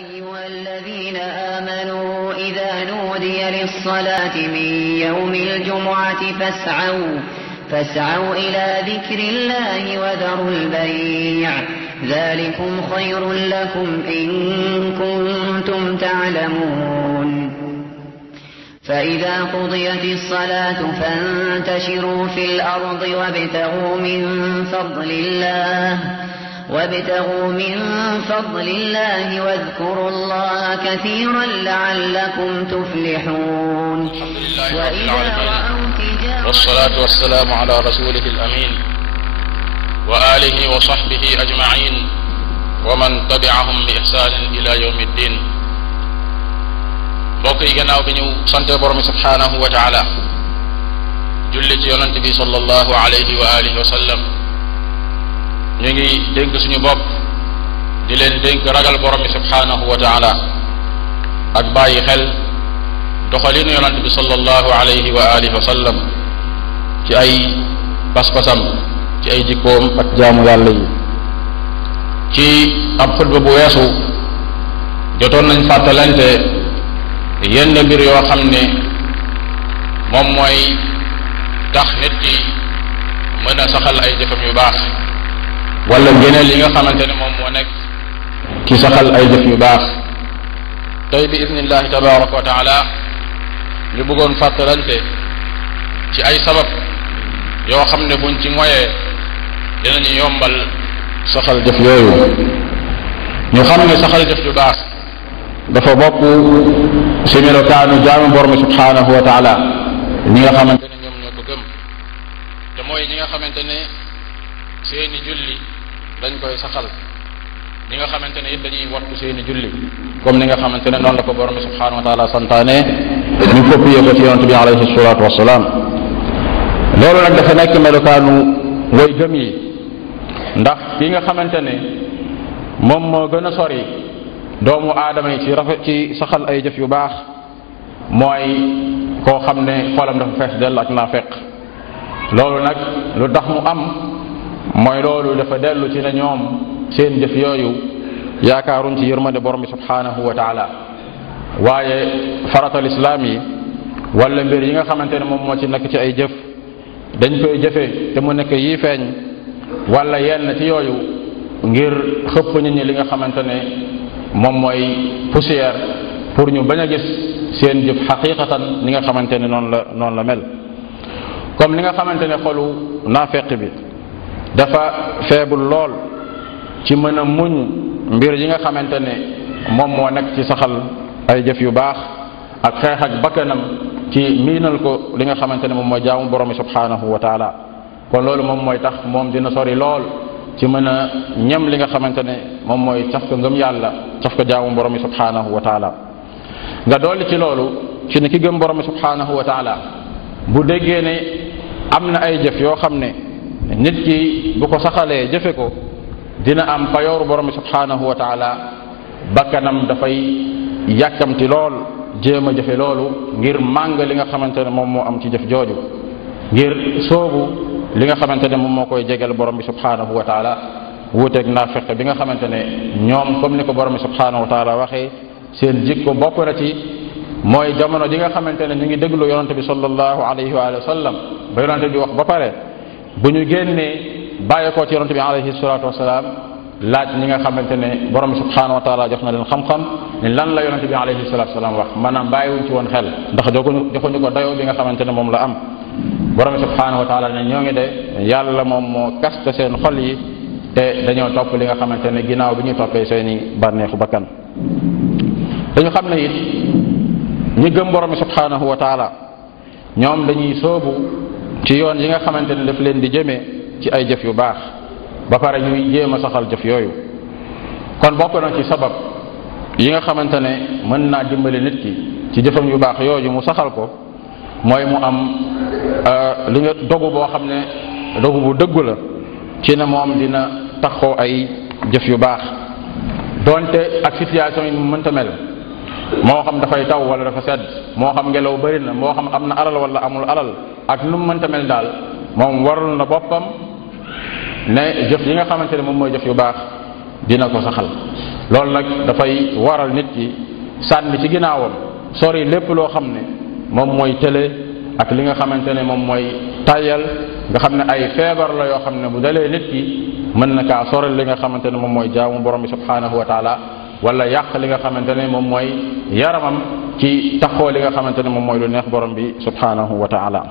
أيها الذين آمنوا إذا نودي للصلاة من يوم الجمعة فاسعوا إلى ذكر الله وذروا البيع ذلكم خير لكم إن كنتم تعلمون. فإذا قضيت الصلاة فانتشروا في الأرض وابتغوا من فضل الله واذكروا الله كثيرا لعلكم تفلحون. والصلاة والسلام على رسوله الأمين وآله وصحبه أجمعين ومن تبعهم بإحسان إلى يوم الدين. mbokk yi gannaaw bi ñu sante borom subhanahu wa taala julli ci yonent bi sallallahu alayhi wa alihi wa sallam, ñu ngi dénk suñu bopp di leen dénk ragal borom bi subhanahu wa taala ak bàyyi xel doxalinu yonent bi sallallahu alayhi wa alihi wa sallam ci ay pas-pasam, ci ay jikkoom ak jaamu yàlla yi. ci ab xutba bu weesu jotoon nañ fàttalante yenn mbir yoo xam ne moom mooy tax nit ki mën a saxal ay jëfam yu baax, wala ngeneel yi nga xamante ne moom moo nekk ci saxal ay jëf yu baax. tey bi idnillahi tabaraka wa taala ñu bëggoon fàttalante ci ay sabab yoo xam ne buñ ci moyee dinañu yombal saxal jëf yooyu. ñu xam ne saxal jëf yu baax dafa bokk ci melokaanu jaamu borom subhanahu wa taala ñi nga xamante ne ñoom ñoo ko gëm, te mooy ñi nga xamante ne seeni julli dañ koy saxal, ñi nga xamante ne it dañuy wattu seeni julli comme ni nga xamante ne noonu la ko borom subhanahu wa taala santaane ñu copié ko ci yonent bi alayhi salatu wasalaam. loolu nag dafa nekk melokaanu way gëm yi, ndax ki nga xamante ne moom moo gën a sori doomu aadama yi ci saxal ay jëf yu baax mooy koo xam ne xolam dafa fees dell ak naafeq. loolu nag lu tax mu am mooy loolu dafa dellu ci ne ñoom seen jëf yooyu yaakaaruñ ci yërmande borom bi subhanahu wa taala, waaye faratal islaam yi wala mbir yi nga xamante ne moom moo ci nekk ci ay jëf dañ koy jëfe te mu nekk yii feeñ wala yenn ci yooyu ngir xëpp nit ñi li nga xamante ne moom mooy poussière pour ñu bañ a gis seen jëf xaqiqatan ni nga xamante ne noonu la mel. comme li nga xamante ne xolu naafeq bi dafa faible lool ci mën a muñ mbir yi nga xamante ne moom moo nekk ci saxal ay jëf yu baax ak xeex ak bakkanam ci miinal ko li nga xamante ne moom mooy jaamu borom subhanahu wa taala. kon loolu moom mooy tax moom dina sori lool ci mën a ñem li nga xamante ne moom mooy caf ko ngëm yàlla, caf ko jaamu borom subhanahu wa taala. nga dolli ci loolu ci ne ki gëm borom subhanahu wa taala bu déggee ne am na ay jëf yoo xam ne nit ki bu ko saxalee jëfe ko dina am payooru borom subhanahu wa taala, bakkanam dafay yàkkamti lool jéem a jëfe loolu ngir màng li nga xamante ne moom moo am ci jëf jooju, ngir soobu li nga xamante ne moom moo koy jegal borom bi subhanahu wa taala. wuuteeg naafeq bi nga xamante ne ñoom comme ni ko borom bi subhanahu wa taala waxee seen jikko bokk na ci mooy jamono ji nga xamante ne ñu ngi déglu yonante bi sallallahu alayhi wa sallam ba yonante bi wax ba pare bu ñu génnee bàyyi ko ci yonante bi alayhi salatu wasalaam laaj ñi nga xamante ne borom bi subhanahu wa taala jox na leen xam-xam ne lan la yonante bi alayhi salatu wasalaam wax, maanaam bàyyiwuñ ci woon xel ndax joxuñu ko dayoo bi nga xamante ne moom la am. borom bi subhanahu wa taala ne ñoo ngi de yàlla moom moo kaste seen xol yi te dañoo topp li nga xamante ne ginnaaw bi ñu toppee seeni bànneexu bakkan. dañu xam ne it ñi gëm borom bi subhanahu wa taala ñoom dañuy soobu ci yoon yi nga xamante ne daf leen di jëmee ci ay jëf yu baax ba pare ñuy jéem a saxal jëf yooyu. kon bokk na ci sabab yi nga xamante ne mën naa dimbali nit ki ci jëfam yu baax yooyu mu saxal ko mooy mu am li nga dogu boo xam ne dogu bu dëggu la ci ne moom dina taxoo ay jëf yu baax donte ak situation yi mu mënta mel, moo xam dafay taw wala dafa sedd, moo xam ngelaw bëri na, moo xam am na alal wala amul alal, ak nu mu mënta mel daal moom warul na boppam ne jëf yi nga xamante ne moom mooy jëf yu baax dina ko saxal. loolu nag dafay waral nit ki sànni ci ginnaawam sori lépp loo xam ne moom mooy tële ak li nga xamante ne moom mooy tayal nga xam ne ay feebar la yoo xam ne bu dalee nit ki mën na kaa soril li nga xamante ne moom mooy jaamu borom bi subhanahu wa taala wala yàq li nga xamante ne moom mooy yaramam ci taxoo li nga xamante ne moom mooy lu neex borom bi subhanahu wa taala.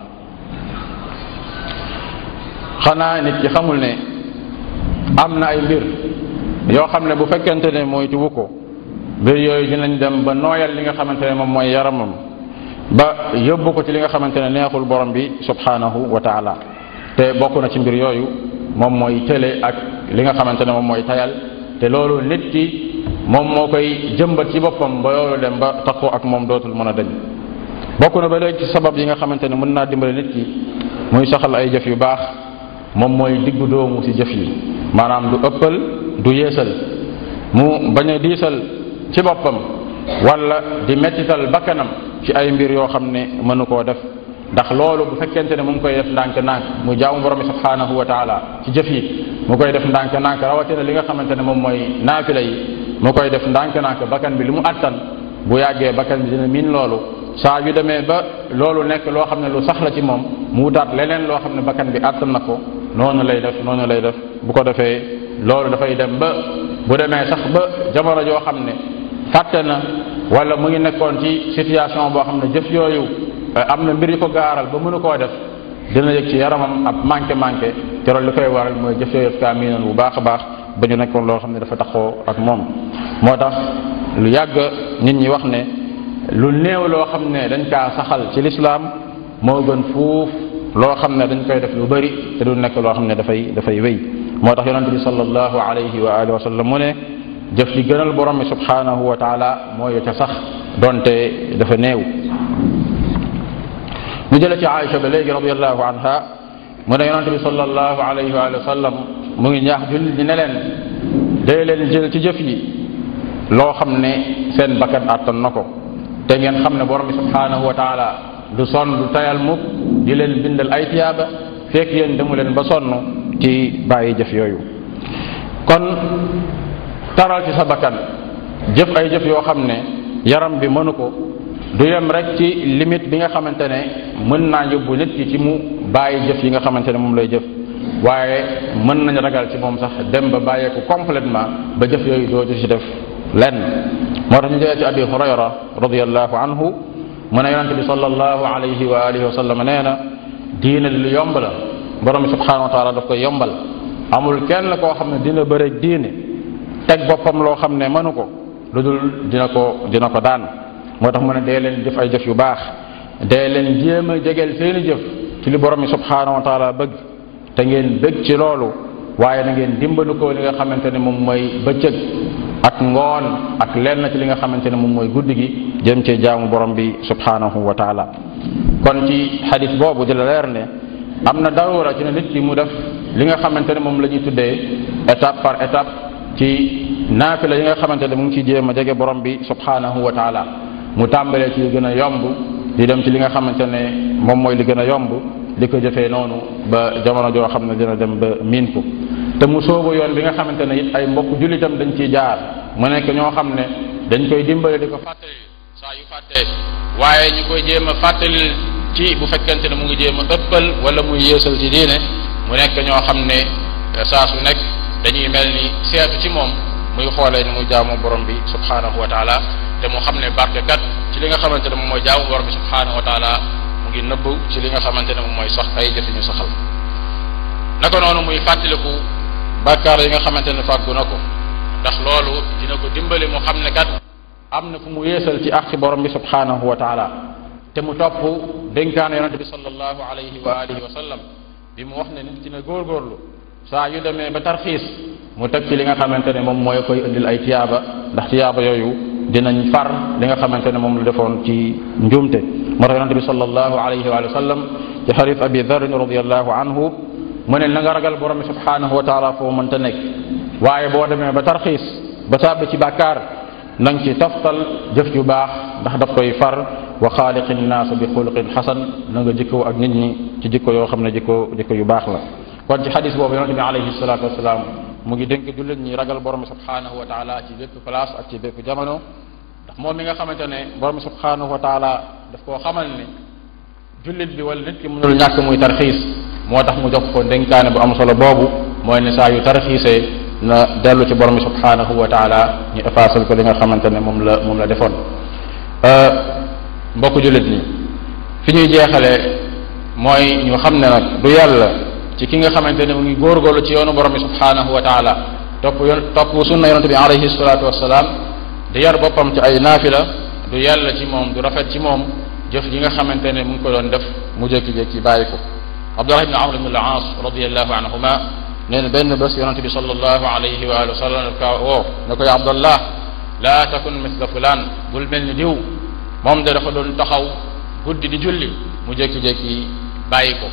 xanaa nit ki xamul ne am na ay mbir yoo xam ne bu fekkente ne mooy tuwu ko mbir yooyu dinañ dem ba nooyal li nga xamante ne moom mooy yaramam ba yóbbu ko ci li nga xamante ne neexul borom bi subhanahu wa taala. te bokk na ci mbir yooyu moom mooy télé ak li nga xamante ne moom mooy tayal te loolu nit ki moom moo koy jëmbat ci boppam ba loolu dem ba takkoo ak moom dootul mën a dañ. bokk na ba léegi ci sabab yi nga xamante ne mën naa dimbale nit ki muy saxal ay jëf yu baax moom mooy diggu doomu ci jëf yi maanaam du ëppal du yeesal mu bañ a diisal ci boppam wala di mettital bakkanam ci ay mbir yoo xam ne mënu koo def ndax loolu bu fekkente ne mu ngi koy def ndànk-ndànk mu jaamu borom subhanahu wa taala ci jëf yi mu koy def ndànk-ndànk rawatina li nga xamante ne moom mooy naafila yi mu koy def ndànk-ndànk bakkan bi li mu attan bu yàggee bakkan bi dina miin loolu saa yu demee ba loolu nekk loo xam ne lu sax la ci moom mu wutaat leneen loo xam ne bakkan bi attan na ko noonu lay def bu ko defee loolu dafay dem ba bu demee sax ba jamono joo xam ne fàtte na wala mu ngi nekkoon ci situation boo xam ne jëf yooyu am na mbir yu ko gaaral ba mënu koo def dina yëg ci yaramam ab manqué te loolu li koy waral mooy jëf yooyu daf kaa miinoon bu baax a baax ba ñu nekkoon loo xam ne dafa taxoo ak moom. moo tax lu yàgg nit ñi wax ne lu néew loo xam ne dañ kaa saxal ci lislaam moo gën fuuf loo xam ne dañ koy def lu bëri te du nekk loo xam ne dafay wéy. moo tax yonente bi sallallahu alayhi wa alihi wa sallam mu ne jëf ci gënal borom bi subhanahu wa taala mooy ca sax donte dafa néew. ñu jële ci Aïcha ba léegi radiyallahu anha mu ne yonente bi sallallahu alayhi wa alihi wa sallam mu ngi ñaax jullit ñi ne leen dee leen jël ci jëf yi loo xam ne seen bakkan àttan na ko te ngeen xam ne borom bi subhanahu wa taala du sonn du tayal mukk di leen bindal ay tiyaaba fekk yéen demu leen ba sonn ci bàyyi jëf yooyu. kon taral ci sa bakkan jëf ay jëf yoo xam ne yaram bi mënu ko du yem rek ci limite bi nga xamante ne mën naa yóbbu nit ki ci mu bàyyi jëf yi nga xamante ne moom lay jëf waaye mën nañ ragal ci moom sax dem ba bàyyeeku complètement ba jëf yooyu doo ci def lenn. moo tax ñu jëlee ci Abi Hurayra radiyallahu anhu mu ne yonente bi sallallahu alayhi wa alihi wa sallam nee na diine lu yomb la borom bi subhanahu wa taala daf koy yombal amul kenn koo xam ne dina bëreeg diine teg boppam loo xam ne mënu ko lu dul dina ko daan. moo tax mu ne dee leen jëf ay jëf yu baax dee leen jéem a jegeel seeni jëf ci li borom bi subhanahu wa taala bëgg te ngeen bëgg ci loolu waaye na ngeen dimbalu ko li nga xamante ne moom mooy bëccëg ak ngoon ak lenn ci li nga xamante ne moom mooy guddi gi jëm ci jaamu borom bi subhanahu wa taala. kon ci xadis boobu di la leer ne am na darura ci ne nit ki mu def li nga xamante ne moom la ñuy tuddee étape par étape ci naafila yi nga xamante ne mu ngi ciy jéem a jege borom bi subhanahu wa taala. mu tàmbalee ci li gën a yomb di dem ci li nga xamante ne moom mooy li gën a yomb di ko jëfee noonu ba jamono joo xam ne dina dem ba miin ko te mu soobu yoon bi nga xamante ne it ay mbokk jullitam dañ ciy jaar mu nekk ñoo xam ne dañ koy dimbale di ko fàttali saa yu fàttee waaye ñu koy jéem a fàttali ci bu fekkente ne mu ngi jéem a ëppal wala muy yeesal ci diine mu nekk ñoo xam ne saa su nekk dañuy mel ni seetu ci moom muy xoolee ni mu jaamu borom bi subhanahu wa taala te mu xam ne barke kat ci li nga xamante ne moom mooy jaamu borom bi subhanahu wa taala mu ngi nëbb ci li nga xamante ne moom mooy sax ay jëfiñu saxal naka noonu muy fàttaliku bàkkaar yi nga xamante ne fàggu na ko ndax loolu dina ko dimbali mu xam ne kat am na fu mu yeesal ci àqi borom bi subhanahu wa taala te mu topp dénkaan yonente bi sallallahu alayhi wa alihi wa sallam bi mu wax ne nit dina góorgóorlu saa yu demee ba tarxiis mu teg ci li nga xamante ne moom mooy koy indil ay tiyaaba ndax tiyaaba yooyu dinañ far li nga xamante ne moom la defoon ci njuumte moo tax yonente bi sallallahu alayhi wa sallam ci xarit abi dar radiyallahu anhu mu ne na nga ragal borom bi subhanahu wa taala foo mënta nekk waaye boo demee ba tarxiis ba tàbbi ci bàkkaar na nga ci taftal jëf ju baax ndax daf koy far wa xaaliqi nnaasa bi xuluqin xasan na nga jikkoo ak nit ñi ci jikko yoo xam ne jikko yu baax la kon ci xadis boobu yonente bi alayhi salatu wasalaam mu ngi dénk jullit ñi ragal borom bi subhanahu wa taala ci bépp place ak ci bépp jamono ndax moom mi nga xamante ne borom bi subhanahu wa taala daf koo xamal ne jullit bi wala nit ki mënul ñàkk muy tarxiis moo tax mu jox ko dénkaane bu am solo boobu mooy ne saa yu tarxiisee na dellu ci borom bi subhanahu wa taala ñu effacer ko li nga xamante ne moom la defoon. mbokk jullit ñi fi ñuy jeexale mooy ñu xam ne nag du yàlla ci ki nga xamante ne mu ngi góorgóorlu ci yoonu borom bi subhanahu wa taala topp sunna yonente bi alayhi salatu wassalaam di yar boppam ci ay naafila du yàlla ci moom du rafet ci moom jëf yi nga xamante ne mu ngi ko doon def mu jékki-jékki bàyyi ko. Abdullah ibn Amr ibn al-Aas radiyallahu anhuma nee na benn bés yonente bi sallallahu alayhi wa alihi wa sallam woo ne ko ya Abdallah laa takun misla fulaan bul mel ni diw moom de dafa doon taxaw guddi di julli mu jékki-jékki bàyyi ko.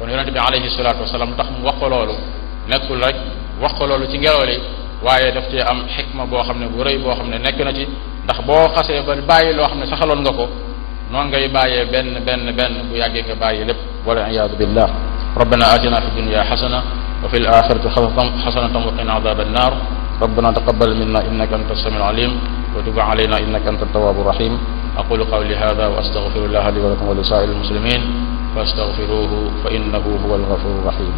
kon yonente bi alayhi salatu wasalam tax mu wax ko loolu nekkul rek wax ko loolu ci ngelaw li waaye daf cee am xikma boo xam ne bu rëy boo xam ne nekk na ci ndax boo xasee ba bàyyi loo xam ne saxaloon nga ko noonu ngay bàyyee benn bu yàggee nga bàyyi lépp wala iyaadu billah. rabbana atina fi dunya xasana wa fi alaxirati xasanatan wa qina adaba annar rabbana taqabbal minna innaka anta as-samiul alim wa tub alayna innaka anta at-tawwabur rahim aqulu qawli hadha wa astaghfirullaha li wa lakum wa li sa'iril muslimin فاستغفروه فإنه هو الغفور الرحيم